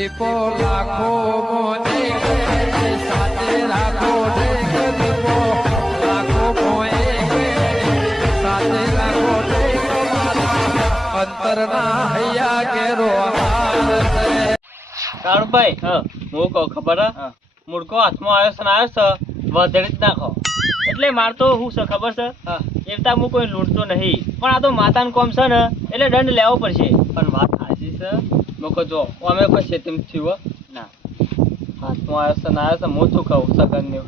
દીપો લાખો મોને સાથે રાખો દીપો લાખો મોએ સાથે રાખો અંતરના હૈયા કેરો કાળુભાઈ હું કહું ખબર મુડકો હાથમાં આવ્યો છે વધેડી જ નાખો એટલે માર તો શું છે ખબર છે એવતા હું કોઈ લૂંટતો નહીં પણ આ તો માતાનું કોમ છે ને એટલે દંડ લેવો પડશે પણ વાત સાચી છે લોકો જો અમે કોઈ ખેતી થયું ના હાથમાં આવ્યો છે હું શું કહું સગનને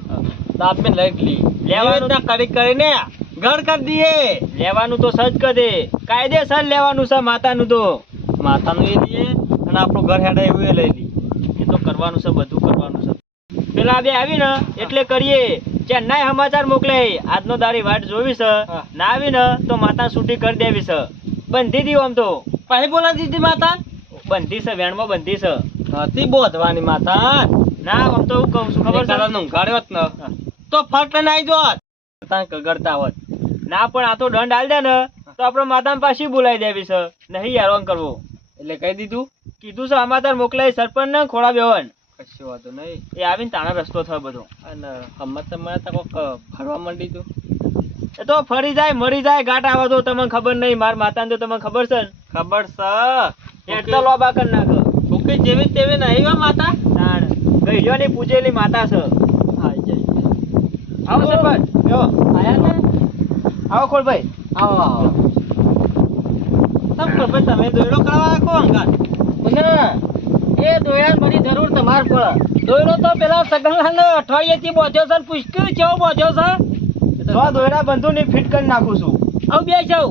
આપને લઈ લેવાનું ના કરીને ઘર કરી દઈએ લેવાનું તો સજ કરી દે કાયદેસર લેવાનું છે માતાનું તો માતાનું એ લઈએ અને આપણું ઘર હેડે એવું એ લઈ લઈએ એ તો કરવાનું છે બધું કરવાનું છે પેલા બે આવી ને એટલે કરીએ ચેન્નાઈ સમાચાર મોકલે આજનો દારી વાટ જોવી છે ના આવી ને તો માતા છૂટી કરી દેવી છે બંધી દી આમ તો પછી બોલા દીધી માતા બંધી છે વેણમાં બંધી છે હતી બોધવાની માતા ના આમ તો હું કહું છું ખબર છે ઊંઘાડ્યો જ ને તો ફટ લઈને આવી જોત કગડતા હોત ના પણ આ તો દંડ આલ દે ને તો આપણે માતા પાછી બોલાવી દેવી છે નહીં યાર કરવો એટલે કહી દીધું કીધું છે સમાચાર મોકલાય સરપંચ ને ખોડા બેવન કશો વાંધો નહીં એ આવીને તાણા રસ્તો થયો બધો અને હમત મને તો કોક ફરવા માંડી તું એ તો ફરી જાય મરી જાય ગાંઠ આવે તો તમને ખબર નહીં માર માતાને તો તમને ખબર છે ને ખબર છે એટલે લોબા કર નાખ ઓકે જેવી તેવી નહીં હો માતા તાણ ગઈયોની પૂજેલી માતા છે આવી જાય આવો સરપંચ જો આયા ને આવો ખોલભાઈ આવો આવો તમે દોયડો કરવા કો અંગાત એ દોયડા મારી જરૂર તમાર પડે દોયડો તો પેલા સગનલાલ અઠવાડિયેથી બોધ્યો છે પૂછ્યું કેવો બોધ્યો છે જો દોયડા બંધુ ની ફિટ કરી નાખું છું આવ બે જાવ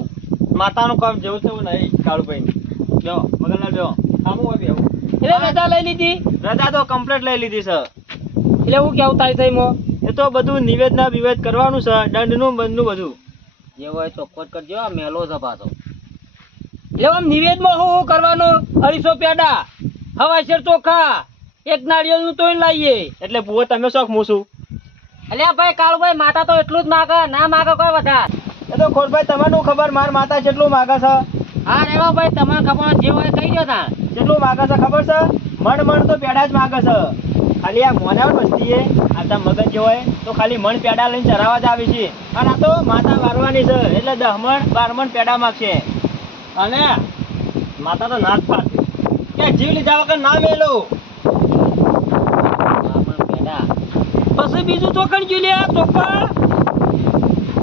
માતાનું કામ જેવું તેવું નહીં કાળુભાઈ જો મગનલાલ જો આમું હોય બેવું એટલે રજા લઈ લીધી રજા તો કમ્પ્લીટ લઈ લીધી છે એટલે હું કેવું થાય છે એમાં એ તો બધું નિવેદના વિવેદ કરવાનું છે દંડનું બંધનું બધું જે હોય ચોખ્ખો કરજો આ મેલો છે પાછો એટલે આમ નિવેદમાં હું કરવાનું 250 પેડા હવાશેર ચોખા એક નાળિયેરનું તોય લાવીએ એટલે ભૂવો તમે શોખ મૂસું અલ્યા ભાઈ કાળુભાઈ માતા તો એટલું જ માગે ના માગે કોઈ વધાર એ તો ખોડભાઈ તમને ખબર માર માતા કેટલું માગે છે હા રેવા ભાઈ તમને ખબર જે હોય કહી દો તા કેટલું માગે છે ખબર છે મણ તો પેડા જ માગે છે ખાલી આ મોનાવર વસ્તી આ મગજ જે હોય તો ખાલી મણ પેડા લઈને ચરાવવા જ આવી છે અને આ તો માતા વારવાની છે એટલે 10 મણ 12 મણ પેડા માગશે અને માતા તો નાચ પાડશે કે જીવ લીધા વગર ના મેલો પછી બીજું ચોકડ ગયું લે ચોકડ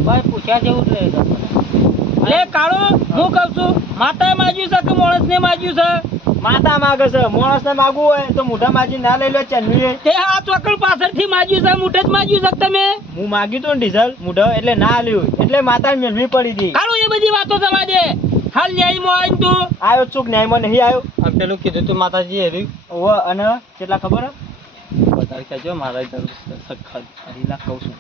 ભાઈ પૂછ્યા જેવું જ રહે લે કાળો હું કહું છું માતાએ માગ્યું છે કે માણસને માગ્યું છે માતા માગે છે માણસને માગવું હોય તો મોઢા માજી ના લઈ લો ચન્નુએ તે આ ચોકડ પાછળથી માગ્યું છે મોઢે જ માગ્યું છે તમે હું માગ્યું તો ડીઝલ મોઢો એટલે ના આલ્યું એટલે માતાને મેળવી પડી હતી કાળો એ બધી વાતો જવા દે હાલ ન્યાયમાં આવીને તું આવ્યો ચૂક ન્યાયમાં નહીં આવ્યો આ પેલું કીધું તું માતાજી હેરી ઓવે અને કેટલા ખબર વધારે કહેજો મારા જરૂર સખત 2 લાખ કહું છું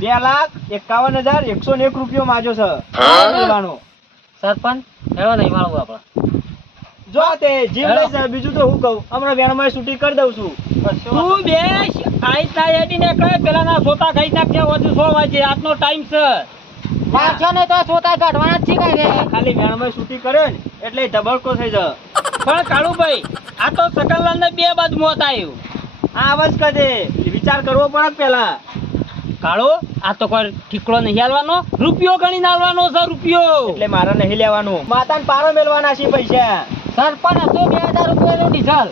2,51,101 રૂપિયો માજો છે સરપંચ એવો નહીં મારું આપડે જો તે જીવ લઈ જાય બીજું તો હું કહું હમણાં વેણમાં છૂટી કરી દઉં છું તું બે આઈ તાઈ ને કહે પેલા ના સોતા ખાઈ નાખ્યા વધુ 100 વાગે આજનો ટાઈમ છે વાંચો ને તો સોતા કાઢવાના જ છે ખાલી વેણમાં છૂટી કર્યો ને એટલે ધબડકો થઈ જાય પણ કાળુભાઈ આ તો સકલલાલ ને 2 બાદ મોત આવ્યું આ આવાજ કદે વિચાર કરવો પડે પેલા કાળો આ તો કોઈ ઠીકડો નહીં હાલવાનો રૂપિયો ગણી નાલવાનો છે રૂપિયો એટલે મારે નહીં લેવાનું માતાને પારો મેલવાના છે પૈસા સરપંચ હતો 2000 રૂપિયાનો ડીઝલ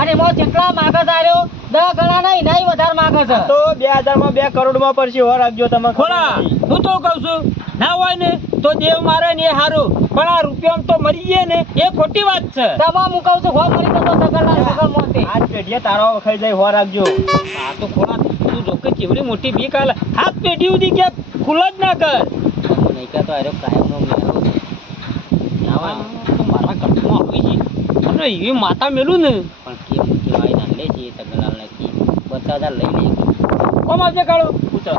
અને મો જેટલા માગસ આવ્યો 10 ગણા નહીં નહીં વધારે માગે છે તો 2000 માં 2 કરોડ માં પડશે હો રાખજો તમે ખોલા હું તો કહું છું ના હોય ને તો દેવ મારે ને એ હારું પણ આ રૂપિયો તો મરી ગયા ને એ ખોટી વાત છે તમામ હું કહું છું હો મરી તો સગલના સગલ મોતે આજ પેઢીએ તારો ખાઈ જાય હો રાખજો આ તો ખોલા તું જો કે ચીવડી મોટી બી કાલ હાથ પેઢી ઉડી કે ખુલ જ ના કર નહીં કે તો આરો કાયમ નો મેરો આવા તો મારા કટમાં આવી છે અને એ માતા મેલું ને પણ કેમ કેવાય ના લે છે સગલાલ ને કી 50,000 લઈ લે કોમ આવજે કાળો પૂછો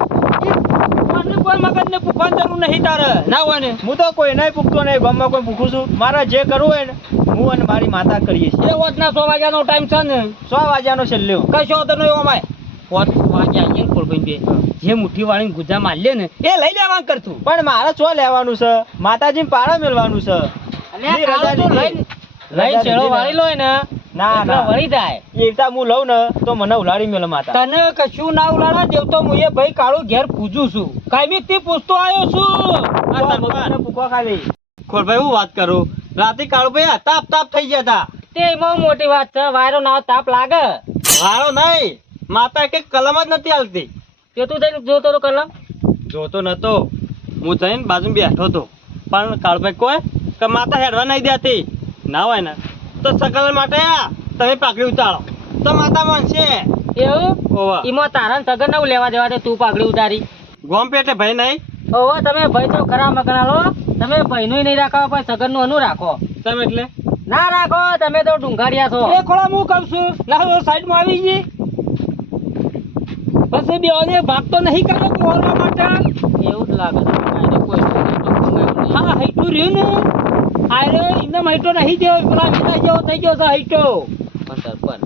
કોઈ મગજ ને પૂખવાની જરૂર નહીં તારે ના હોય ને હું તો કોઈ નહીં પૂખતો નહીં ગામમાં કોઈ પૂખું છું મારે જે કરવું હોય ને હું અને મારી માતા કરીએ છીએ એ વોટના 100 વાગ્યાનો ટાઈમ છે ને 100 વાગ્યાનો છેલ્લો કશો તો નહીં ઓમાય 100 વાગ્યા આવીએ ને ખોલભાઈ જે મુઠ્ઠી વાળી ગુજા મારલે ને એ લઈ લેવાનું કરતું પણ મારે 100 લેવાનું છે માતાજીને પાળા મેળવાનું છે અને રજા લઈને લઈ ચેડો વાળી લો ને ના એટલે ના વળી જાય. એવતા હું લઉં ને તો મને ઉલાડી મેલે માતા તને કશું ના ઉલાડા દેવતો હું એ ભાઈ કાળું ઘેર પૂછું છું કાયમી થી પૂછતો આવ્યો છું મને ભૂખો ખાલી ખોરભાઈ હું વાત કરું રાતે કાળુભાઈ તાપ તાપ થઈ ગયા હતા તે એમાં મોટી વાત છે વાયરો ના તાપ લાગે મારો નહીં માતા કે કલમ જ નથી હાલતી તે તું જઈને જોતો તો કલમ જોતો નતો હું જઈને બાજુ બેઠો હતો પણ કાળુભાઈ કોઈ કે માતા હેડવા નહીં દેતી ના હોય ને તો સકલ માટે તમે પાકડી ઉતારો તો માતા માનશે એવું ઓવા એમાં તારા સગન ના લેવા દેવા દે તું પાઘડી ઉતારી ગોમ પેટે ભાઈ નહીં ઓહો તમે ભાઈ તો ખરા મગના લો તમે ભાઈનું નહીં રાખો પણ સગન નું અનું રાખો તમે એટલે ના રાખો તમે તો ડુંગાડિયા છો એ ખોળા હું કહું છું લાવો સાઈડ માં આવી ગઈ બસ એ બેઓને ભાગ તો નહીં કર્યો કોરવા માટે એવું જ લાગે છે આને કોઈ હા હૈટું રહ્યું ને આરે ઇને હૈટો નહીં દેવો પેલા વિના જેવો થઈ ગયો છે હૈટો પણ સરપંચ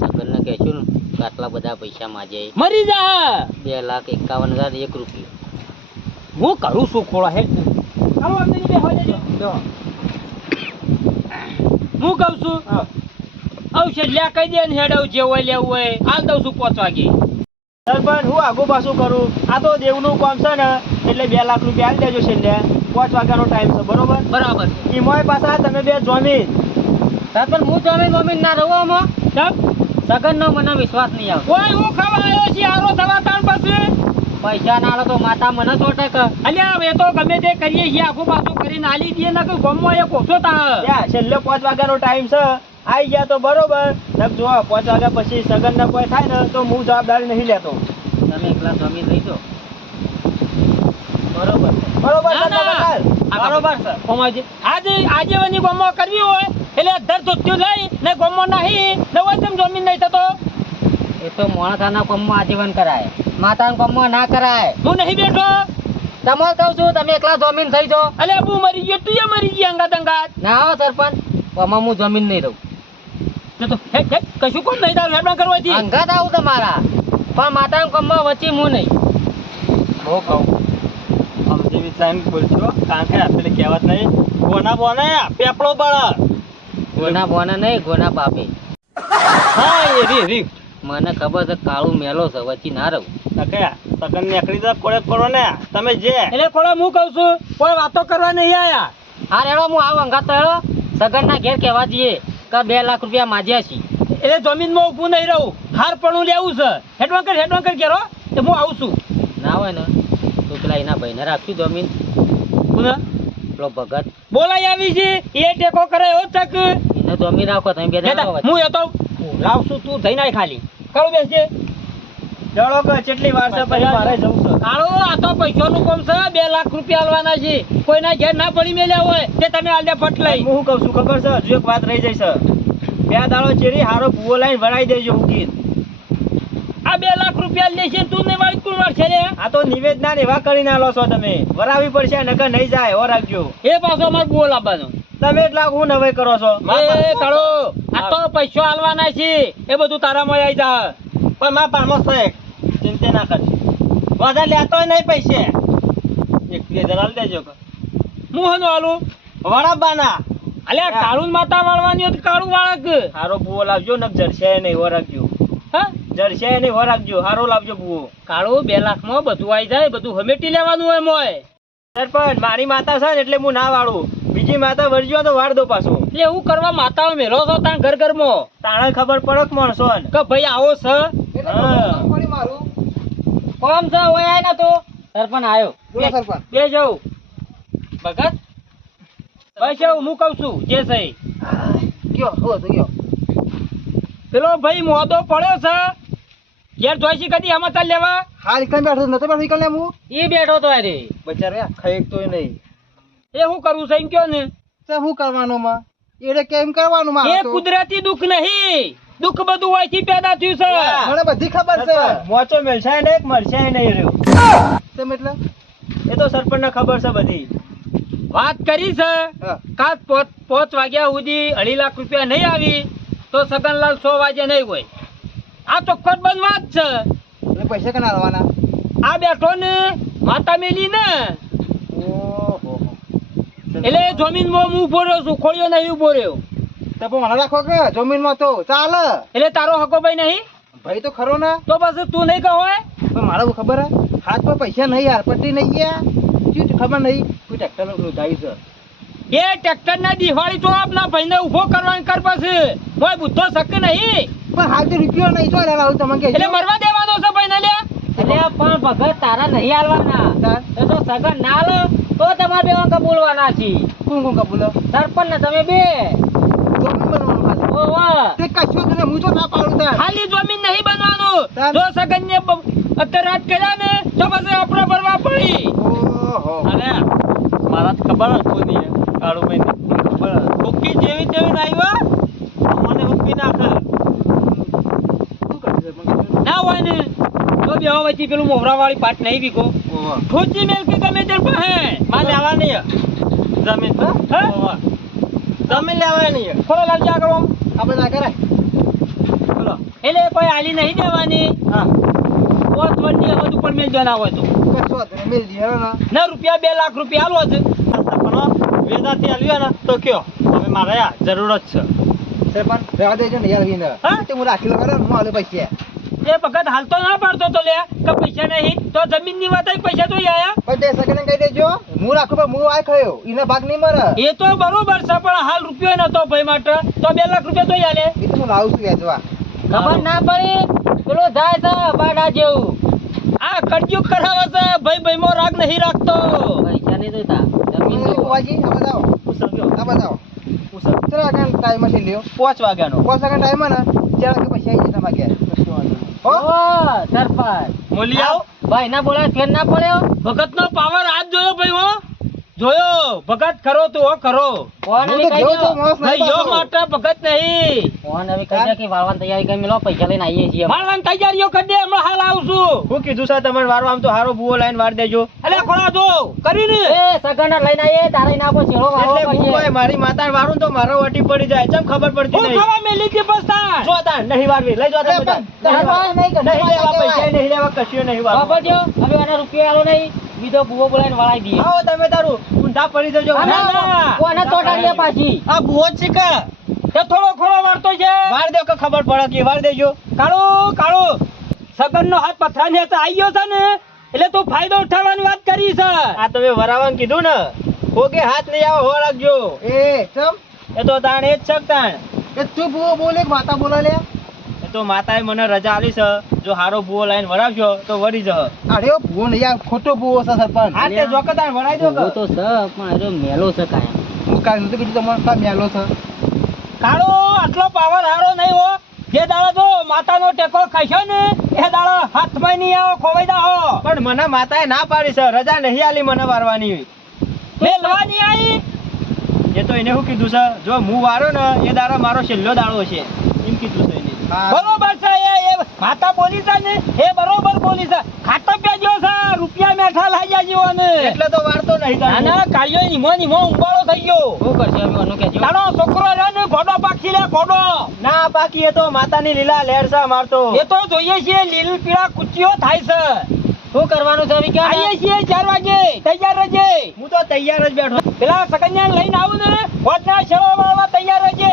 સગન ને કહેશું ને કે આટલા બધા પૈસા માજે મરી જા 2,51,001 રૂપિયા હું કરું છું ખોળા હેડ હાલો અમને બે હોય જજો હું કહું છું આવશે લ્યા કહી દે ને હેડ જે હોય લેવું હોય હાલ દઉં છું 5 વાગે સરપંચ હું આગુ પાછું કરું આ તો દેવનું કામ છે ને એટલે 2 લાખ રૂપિયા આલી દેજો છેલ્લે 5 વાગ્યાનો ટાઈમ છે બરોબર બરાબર એમાંય પાછા તમે બે જમીન સરપંચ હું જમીન ના રહું આમાં સગન નો મને વિશ્વાસ નહીં આવતો કોઈ હું ખાવા આવ્યો છે હારો થવા તાર પાસે પૈસા ના આલો તો માતા મને છોટે કે અલ્યા એ તો ગમે તે કરીએ છીએ આખું પાછું કરીને આલી દઈએ ને કે ગમમાં એક ઓછો તા ત્યાં છેલ્લે 5 વાગ્યાનો ટાઈમ છે આવી ગયા તો બરોબર નક જો 5 વાગ્યા પછી સગન ને કોઈ થાય ને તો હું જવાબદારી નહીં લેતો તમે એકલા જમીન લઈ દો બરોબર બરોબર ના, છે, ના. બરોબર. બરોબર છે કોમાજી આજે વની ગમમાં કરવી હોય એટલે અધર ધોત્યું લઈ ને ગમમાં નહીં ને હોય તેમ જમીન નહીં થતો એ તો મોણસાના કોમમાં આજીવન કરાય માતાના કોમમાં ના કરાય હું નહીં બેઠો તમે કહું છું તમે એકલા જમીન થઈ જો અલે હું મરી ગયો તું મરી ગઈ અંગાત અંગાત ના હો સરપંચ આમાં હું જમીન નહીં રહું તો હેટ હેટ કશું કોમ નહીં તારું હેડમાં કરવાથી અંગાત આવું તમારા પણ માતાના કોમમાં વચ્ચે હું નહીં હું કહું આમ જેવી સાઈન બોલશો કારણ કે આપણે કહેવત નહીં ગોના બોને પેપડો બળ ગોના બોના નહીં ગોના બાપે હા એ રી મને ખબર છે કાળું મેલો છે વચ્ચે ના રહું કયા સગન નીકળી જાય કોળે કરો ને તમે જે એટલે કોળા હું કહું છું કોઈ વાતો કરવા નહીં આયા હા રેડો હું આવું અંગાત તો હેડો સગન ના ઘેર કહેવા જઈએ કે 2 લાખ રૂપિયા માજ્યા છીએ એટલે જમીનમાં ઊભું નહીં રહું હાર પણ લેવું છે હેડવાંકર કેરો તો હું આવું છું ના હોય ને તો પેલા એના ભાઈને રાખશું જમીન પુનઃ પેલો ભગત બોલાઈ આવી છે એ ટેકો કરે એવો તક એને જમીન રાખો તમે બે જણા રહો વચ્ચે. હું એ તો લાવશું તું જઈને આય ખાલી કાળું બેસજે ચલો કે કેટલી વાર છે પછી મારે જવું છે કાળો આ તો પૈસાનું કામ છે 2 લાખ રૂપિયા આલવાના છે કોઈના ઘેર ના પડી મેલ્યા હોય તે તમે આલે ફટ લઈ હું શું કહું છું ખબર છે હજુ એક વાત રહી જાય છે 2 દાડો ચેરી હારો ભૂવો લાઈન વળાઈ દેજો ઉકીન આ 2 લાખ રૂપિયા લેશે તું ને વાળી તું વાળશે રે આ તો નિવેદના એવા કરીને આલો છો તમે વરાવી પડશે નકર નહીં જાય હો રાખજો એ પાછો અમાર બોલ આપવાનો તમે એટલા હું નવે કરો છો એ કાળો આ તો પૈસો આલવાના છે એ બધું તારામાં આવી જા પણ મારા પારમાં છે ચિંતા ના કર વધારે લેતો નહીં પૈસે 1,000 આલ દેજો હું હનો આલું વડાબાના અલ્યા કાળું માતા વાળવાની હોય તો કાળું વાળક હારો ભૂવો લાવજો નક જરશે નહીં હો રાખજો હા જરશે નહીં હો રાખજો હારો લાવજો ભૂવો કાળું 2 લાખમાં બધું આવી જાય બધું હમેટી લેવાનું હોય મોય સરપંચ મારી માતા છે ને એટલે હું ના વાળું બીજી માતા વળજો તો વાળ દો પાછો એટલે એવું કરવા માતાઓ મેલો છો તાણ ઘરમાં તાણે ખબર પડક માણસો ને કે ભાઈ આવો છે હા. કોમ છે ઓય આય ના તો સરપંચ આયો બે જાઉં ભગત બસ એવું હું કહું છું જે સહી ગયો હો તો ગયો પેલો ભાઈ મોદો પડ્યો છે ઘેર જોઈશી કદી સમાચાર લેવા હાલ કઈ બેઠો નતો બેઠો કઈ હું ઈ બેઠો તો અરે બચારો ખાઈ તોય નહીં એ શું કરવું છે એમ કયો ને શું કરવાનું માં એટલે કેમ કરવાનું એ કુદરતી દુઃખ નહીં દુઃખ બધું હોયથી પેદા થયું છે મને બધી ખબર છે મોચો મેલશે ને એક મરશે નહીં રહ્યો તેમ એટલે એ તો સરપંચ ને ખબર છે બધી વાત કરી છે કાલ 5 વાગ્યા સુધી 2.5 લાખ રૂપિયા નહીં આવી તો સગનલાલ 100 વાગે નહીં હોય આ ચોખ્ખટ બંધ વાત છે એટલે પૈસા કેના આવવાના આ બેઠો ને માતા મેલી ને ઓહો એટલે જમીનમાં હું ઉભો રહ્યો છું ખોળ્યો નહીં ઉભો રહ્યો તો પણ મને રાખો કે જમીનમાં તો ચાલે. એટલે તારો હકો ભાઈ નહીં ભાઈ તો ખરો ને. તો પછી તું નહીં કહો હે? પણ મારે શું ખબર હે હાથ પર પૈસા નહીં યાર પટ્ટી નહીં ગયા શું ખબર નહીં કોઈ ટ્રેક્ટર નું જાય છે. એ ટ્રેક્ટર ના દિવાળી તો આપના ભાઈને ઉભો કરવાનું કર પછી કોઈ બુદ્ધો શક નહીં. પણ હાલ તો રૂપિયો નહીં તો લેવા આવું તમે કે એટલે મરવા દેવાનો છે ભાઈને લે. એટલે પણ ભગત તારા નહીં હાલવાના. એ તો સગન ના લો તો તમારે બેવા કબૂલવાના છે. કોણ કોણ કબૂલો સરપંચ ને તમે બે. જમીન બનવાનું ખાલી. ઓહો. તે કશું તને હું તો ના પાડું તાર. ખાલી જમીન નહીં બનવાનું. તાર. જો સગન ને અત્યારે રાત કર્યા ને તો પછી આપણે ભરવા પડી. ઓહો. અરે મારા ખબર જ કોની હે કાળુભાઈ ને ખબર હુક્કી જેવી તેવી નાઈવા મને હુક્કી નાખે શું કરશે પણ? ના હોય ને તો બેવા વચ્ચે પેલું મોહરા વાળી પાટ નહીં વીકો ઓહો. ઠોચી મેલ કે ગમે તે પાસે માં લેવા નહીં જમીન હે જમીન લેવા નહીં થોડો લાલચી આગળ આમ. આપણે ના કરાય. બોલો એટલે કોઈ આલી નહીં દેવાની હા પોત વનની હદ ઉપર મેલ દેના હોય તો કશો વાંધો નહીં મેલ દીધો ને. ના રૂપિયા 2 લાખ રૂપિયા આલવો છે પણ વેદાથી આલ્યો ને તો કયો હવે મારે આ જરૂરત છે તે પણ રહેવા દેજો ને યાર વિને. હા? તે હું રાખી લો કરે હું આલે પૈસા. એ ભગત હાલ તો ના પાડતો તો લે કે પૈસા નહીં તો જમીન ની વાત પૈસા તો આયા પણ તે સગને કહી દેજો હું રાખું પણ હું આ ખાયો ઈને ભાગ નહીં મરે. એ તો બરોબર છે પણ હાલ રૂપિયો નતો ભાઈ માટે તો 2 લાખ રૂપિયા તો આલે એ તો હું લાવું છું વેચવા. ખબર ના પડી પેલો જાય છે બાડા જેવું. આ કડજુક કરાવે છે ભાઈ ભાઈ મો રાગ નહીં રાખતો પૈસા નહીં જોઈતા જમીન હું જુઓ. વાજી આ બતાવો આ બતાવો ચલો આગળ ટાઈમ છે લ્યો 5 વાગ્યાનો 5 સેકન્ડ ટાઈમ ને ચાલો કે પૈસા આવી જતા માગે. ઓ સરપંચ મોલી આવ ભાઈ ના બોલાય ફેર ના પડ્યો. ભગત નો પાવર આજ જોયો ભાઈ હો જોયો ભગત ખરો તું હો ખરો ફોન હું હવે તો કહી જેવો તો દો. માણસ નહીં નહીં યો પાછો. માટે ભગત નહીં ફોન હવે કહી દે કે વાળવાની તૈયારી કરી મેલો પૈસા લઈને આવીએ છીએ. મારવાની તૈયારીઓ કરી દે હમણાં હાલ આવું છું હું કીધું છે તમારે વારો આમ તો હારો ભૂવો લાઈન વાર દેજો. અલે ખોળા જો કરીને એ સગન લઈને આવીએ તારે નાખો છેડો વાળવો એટલે હું પડશે. કોઈ મારી માતા વારું તો મારો વટી પડી જાય ચમ ખબર પડતી હું નહીં. ખાવા મેલી થી પસ્તાન જો તાર નહીં વારવી લઈ જો તાર બધા. નહીં લેવા પૈસા નહીં લેવા કશું નહીં વારવું. ખબર જો હવે આના રૂપિયા આલો નહીં બીજો ભૂવો બોલાવીને વળાઈ દઈએ. આવો તમે તારું ઊંધા પડી જજો. ના, ના. કોને તોડાડીએ પાછી. આ ભૂવો જ છે કે એ થોડો ખોળો વાળતો છે વાર દો કે ખબર પડે કે વાર દેજો. કાળુ કાળુ સગન નો હાથ પથરાની હાથે આવ્યો છે ને એટલે તું ફાયદો ઉઠાવવાની વાત કરી છે આ તમે વરાવાનું કીધું ને કોકે હાથ નહીં આવો હો રાખજો. એ ચમ એ તો તાણ એ જ છક તાણ એ તું ભૂવો બોલે કે માતા બોલે લે. એ તો માતાએ મને રજા આલી છે જો હારો ભૂવો લાઈન વરાવજો તો વળી જહ. અરે ઓ ભૂવો નહીં આ ખોટો ભૂવો છે સરપંચ. હા તે જોકે તાણ વરાઈ દો ભૂવો તો છે પણ એ તો મેલો છે કાયમ. હું કાલ નતું કીધું તમારે કા મેલો છે. કાળુ આટલો પાવર હારો નહીં હો જે દાડો જો માતાનો ટેકો ખાશો ને એ દાડો હાથમાં નહીં આવો ખોવાઈ દાહો પણ મને માતાએ ના પાડી છે રજા નહીં આલી મને વારવાની. મેલવાની આવી એ તો એને શું કીધું છે જો હું વારો ને એ દાડો મારો છેલ્લો દાડો છે એમ કીધું છે એને. બરોબર છે એ માતા બોલી છે ને એ બરોબર બોલી છે ખાતા પેજો છે રૂપિયા મેઠા લાગ્યા જેવો ને એટલે તો વારતો નહીં તાણ. નાના કાળિયો નીમો ઉંબાળો થઈ ગયો શું કરશે હવે આનું કહેજો. તારો છોકરો રહ્યો ને ઘોડો પાકી લે ઘોડો ના બાકી એ તો માતાની લીલા લહેર છે મારતો. એ તો જોઈએ છીએ લીલ પીળા કુચીઓ થાય છે શું કરવાનું છે હવે કે આવીએ છીએ 4 વાગે તૈયાર રહેજે હું તો તૈયાર જ બેઠો. પેલા સકન્યા લઈને આવું ને હોટના શેરો વાળવા તૈયાર રહેજે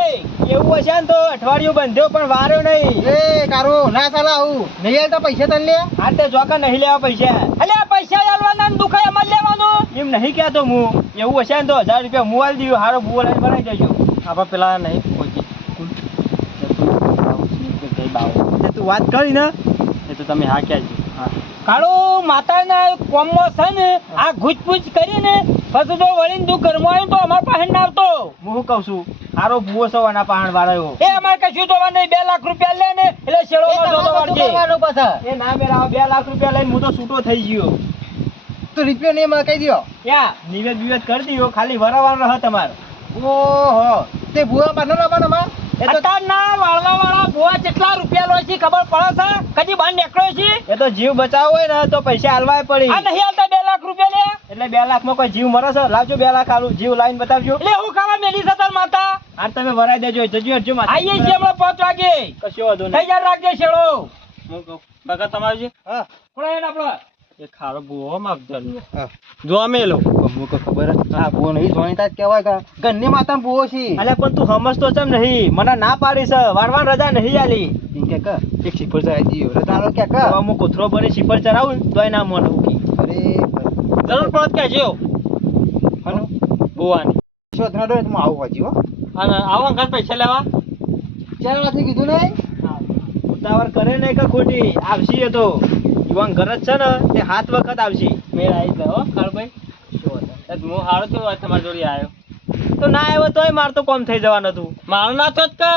એવું હશે ને તો અઠવાડિયું બંધ્યો પણ વાર્યો નહીં. એ કારો ના ચાલા આવું નહીં આલતા પૈસા તને લે. હા તે જોકા નહીં લેવા પૈસા. અલ્યા પૈસા આલવાના ને દુખાય અમાર લેવાનું એમ નહીં કહેતો હું એવું હશે ને તો 1000 રૂપિયા હું આલી દઉં હારો ભૂવો લાઈન બનાવી દેજો. આપણે પેલા નહીં પહોંચી તું વાત કરી ને એ તો તમે હા ક્યાં કાળો માતાના કોમમાં છે ને આ ઘૂચપૂચ કરીને પછી જો વળીને તું ઘરમાં આવ્યો તો અમાર પાસે ના આવતો હું શું કહું છું હારો ભૂવો સવાના પહાણ વાળાયો. એ અમારે કશું જોવા નહીં 2 લાખ રૂપિયા લે ને એટલે શેરોમાં જોતો વાળજે કરવાનું પાછા. એ ના મેરા 2 લાખ રૂપિયા લઈને હું તો છૂટો થઈ ગયો. તો રૂપિયો નહીં મને કહી દો યા નિવેદ વિવેદ કરી દીધો ખાલી વરાવાનો રહે તમારે. ઓહો તે ભૂવા પાછો લાવવાનો માં એ તો અત્યારના વાળવા વાળા ભુવા કેટલા રૂપિયા લો છે ખબર પડે છે કદી બહાર નીકળ્યો છે એ તો જીવ બચાવવો હોય ને તો પૈસા આલવાય પડી. આ નહીં આવતા 2 લાખ રૂપિયા લે એટલે 2 લાખ માં કોઈ જીવ મરે છે લાવજો 2 લાખ આલું જીવ લાઈન બતાવજો. એટલે હું ખાવા મેલી છે તાર માતા આ તમે વરાઈ દેજો જજો હટજો માથે. આઈએ છીએ હમણાં 5 વાગે કશો વાંધો નહીં. તૈયાર રાખજે શેડો હું કહું બગા તમારું છે હા થોડા હેડ આપણો એ ખારો બુઓ માપજો હા. જો અમે લો અમુક ખબર જ આ ભૂવો નહીં જોઈતા જ કહેવાય કે ઘરની માતા ભૂવો છે. અલ્યા પણ તું સમજતો ચમ નહીં, મને ના પાડી છે, વારવાર રજા નહીં આલી. ઈ કે કે એક શિફળ ચડાઈ દીયો રજા આલો કે કે અમુક કોથરો બની શિફળ ચડાવું ને તોય ના મોન ઉકી. અરે જરૂર પડત કે જો હનો બુવાની શો ધના દો હું આવું વાજી હો. અને આવા ઘર પૈસા લેવા ચાર વાથી કીધું નહીં ઉતાવળ કરે નહીં કે ખોટી આવશી એ તો યુવાન ઘર જ છે ને તે 7 વખત આવશી. મેળ આવી જાય હો ખારભાઈ હું હારો કેવો વાત તમારી જોડે આવ્યો તો ના આવ્યો તોય માર તો કોમ થઈ જવાનું હતું. મારું ના તો જ કે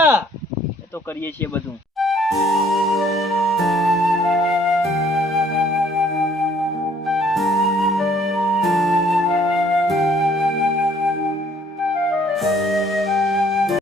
એ તો કરીએ છીએ બધું.